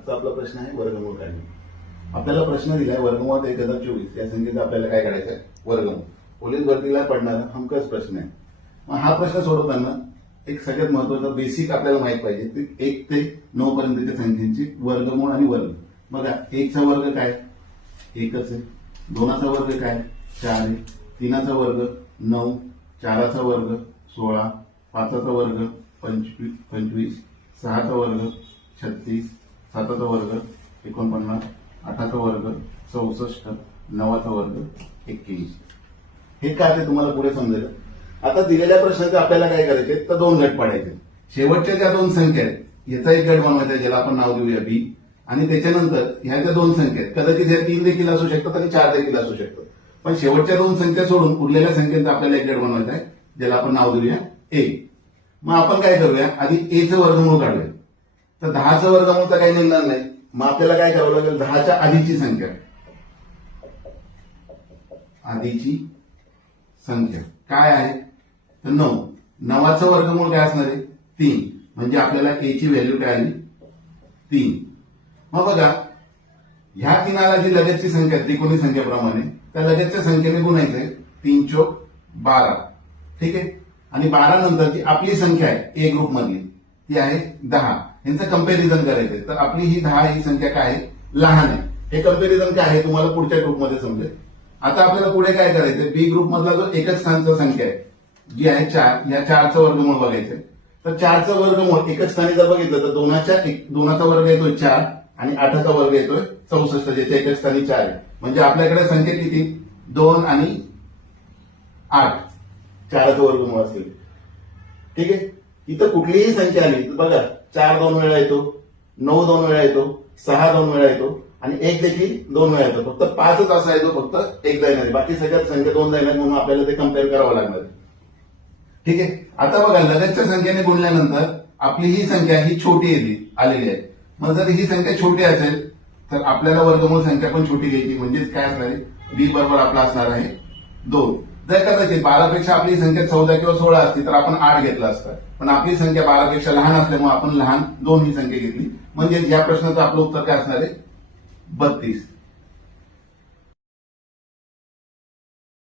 आजचा आपला प्रश्न आहे वर्गमूळ काढणे. आपल्याला प्रश्न दिलाय वर्गमूळ एक हजार चोवीस. या संख्येचा आपल्याला काय काढायचं आहे वर्गमूळ. पोलीस भरतीला पडणारा हमखास प्रश्न आहे. मग हा प्रश्न सोडवताना एक सगळ्यात महत्त्वाचा बेसिक आपल्याला माहीत पाहिजे ते एक ते नऊ पर्यंतच्या संख्येची वर्गमूळ आणि वर्ग. बघा एकचा वर्ग काय? एकच आहे. दोनाचा वर्ग काय? चार आहे. तीनाचा वर्ग नऊ चाराचा वर्ग सोळा पाचाचा वर्ग पंचवीस पंचवीस सहाचा वर्ग छत्तीस साताचा वर्ग एकोणपन्नास आठाचा वर्ग चौसष्ट नवाचा वर्ग एक्क्याऐंशी हे काय ते तुम्हाला पुढे समजेल. आता दिलेल्या प्रश्नाचे आपल्याला काय करायचे? तर दोन गट पाडायचे. शेवटच्या ज्या दोन संख्या आहेत याचा एक गट बनवायचा आहे, ज्याला आपण नाव देऊया बी आणि त्याच्यानंतर ह्या ज्या दोन संख्या आहेत कदाचित ह्या तीन देखील असू शकतात आणि चार देखील असू शकतात. पण शेवटच्या दोन संख्या सोडून उरलेल्या संख्येचा आपल्याला एक गट बनवायचा आहे ज्याला आपण नाव देऊया ए मग आपण काय करूया? आधी एचं वर्गमूळ काढूया. तर दहाचं वर्गमूळ तर काही निघणार नाही. मग आपल्याला काय करावं लागेल? दहाच्या आधीची संख्या. आधीची संख्या. काय आहे? तर नऊ. नवाचं वर्गमूळ काय असणार आहे? तीन. म्हणजे आपल्याला ए ची व्हॅल्यू काय आली? तीन. मग बघा ह्या तीनाला जी लगतची संख्या त्रिकोणी संख्येप्रमाणे त्या लगतच्या संख्येने गुणायचंय तीन चोक बारा. ठीक आहे? आणि बारा नंतरची आपली संख्या आहे ए ग्रुप मधली. ती आहे दहा. यांचं कंपेरिझन करायचंय. तर आपली ही दहा ही संख्या काय आहे? लहान आहे. हे कंपॅरिझन काय आहे? तुम्हाला पुढच्या ग्रुपमध्ये समजेल. आता आपल्याला पुढे काय करायचंय? बी ग्रुप मधला जो एकच स्थानचा संख्या आहे जी आहे चार. या चारचं वर्गमूळ बघायचंय. तर चारचं वर्गमूळ एकच स्थानी जर बघितलं तर दोनाच्या दोनाचा वर्ग येतोय चार आणि आठाचा वर्ग येतोय चौसष्ट ज्याच्या एकच स्थानी चार आहे. म्हणजे आपल्याकडे संख्या किती? दोन आणि आठ. चाराचं वर्गमूळ असेल. ठीक आहे? इथं कुठलीही संख्या आली बघा चार दोन वेळा येतो नऊ दोन वेळा येतो सहा दोन वेळा येतो आणि एक देखील दोन वेळा येतो. फक्त पाचच असा येतो फक्त एकदा येणार आहे. बाकी सगळ्यात संख्या दोन येणार म्हणून आपल्याला ते कंपेअर करावं लागणार. ठीक आहे? आता बघा लगतच्या संख्येने गुणल्यानंतर आपली ही संख्या ही छोटी येते आलेली आहे. मग जर ही संख्या छोटी असेल तर आपल्याला वर्गमूळ संख्या पण छोटी घ्यायची. म्हणजेच काय असणार आहे? बी बरोबर आपला असणार आहे दोन. जर कदाचित बारापेक्षा आपली संख्या चौदा किंवा सोळा असती तर आपण आठ घेतला असता. पण आपली संख्या बारापेक्षा लहान असल्यामुळे आपण लहान दोन ही संख्या घेतली. म्हणजे या प्रश्नाचं आपलं उत्तर काय असणार आहे? बत्तीस.